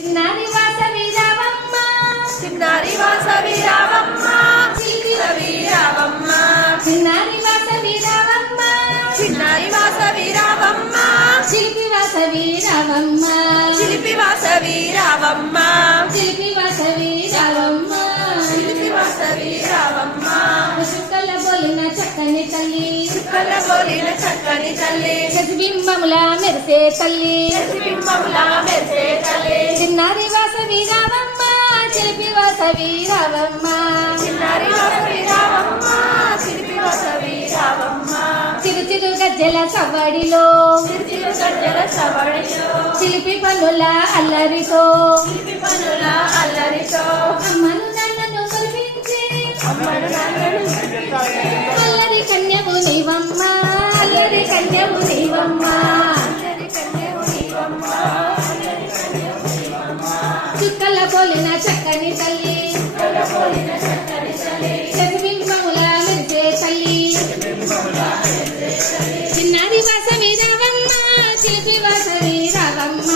చిన్నారి వాసవి రావమ్మ చిన్నారి వాసవి రావమ్మ చిలిపి రావమ్మ చిన్నారి వాసవి రావమ్మ చిన్నారి వాసవి రావమ్మ చిలిపి వాసవి రావమ్మ చిలిపి వాసవి రావమ్మ చిలిపి వాసవి రావమ్మ చిలిపి వాసవి రావమ్మ చుక్కల బోలిన చక్కని తల్లి చుక్కల బోలిన చక్కని తల్లి ప్రతిబింబముల మెరిసే తల్లి ప్రతిబింబములా మెరిసే తల్లి చిన్నారి వాసవి రావమ్మ చిలిపి వాసవి రావమ్మ చిన్నారి వాసవి రావమ్మ చిలిపి వాసవి రావమ్మ చిరు చిరు గజ్జల సవ్వడిలో చిరు గజ్జల సవడిలో చిలిపి పనుల అల్లరితో చిలిపి పనుల అల్లరితో అమ్మను నన్నను కల్పించి అమ్మను నాన్నను అల్లరి కన్యము నీవమ్మ అల్లరి కన్యము నీవమ్మ అల్లరి కన్యవు నీవమ్మ అల్లరి కన్యవు నీవమ్మ చుక్కల పోలిన చక్కని తల్లి చుక్కల బోలిన చక్కని తల్లి ప్రతిబింబముల మెరిసే తల్లి చిన్నారి వాసవి రావమ్మ చిలిపి వాసవి రావమ్మ